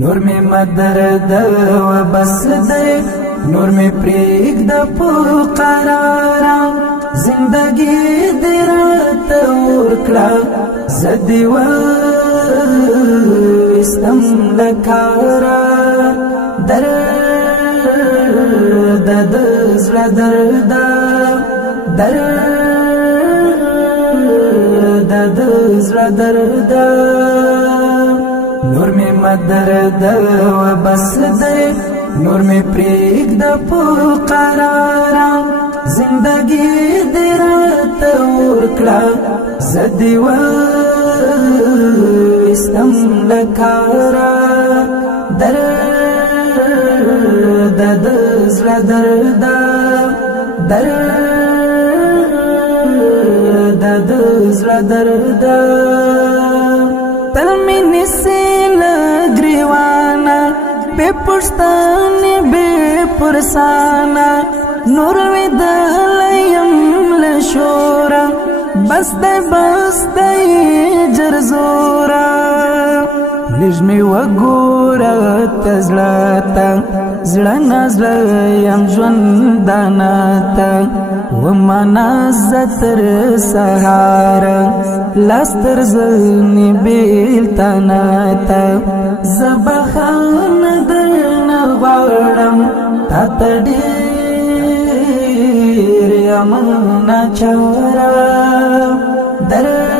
نور می مدرد و بس دے نور می پریگ دا پو قرارا زندگی دیرات ورکلا زدی و استم لکارا درد دزل درد درد دزل درد نور می مدرد و بس دے نور می پریگ دا پو قرارا زندگی دیرات ورکلا زدی و استم لکارا درد دزل درد درد دزل درد تل می نسی لگریوانا بے پشتانی بے پرسانا نور وی دلیم لشورا بس دے جرزورا لجمی و گورا تزلاتا زلنا زلیم جونداناتا ومانا زتر سهارا لاستر زلنی بیلتاناتا زبخان درنا غوارم تاتا دیر یمنا چارا درد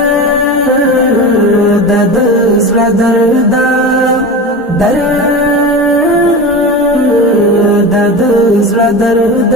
دزل درد درد دزل درد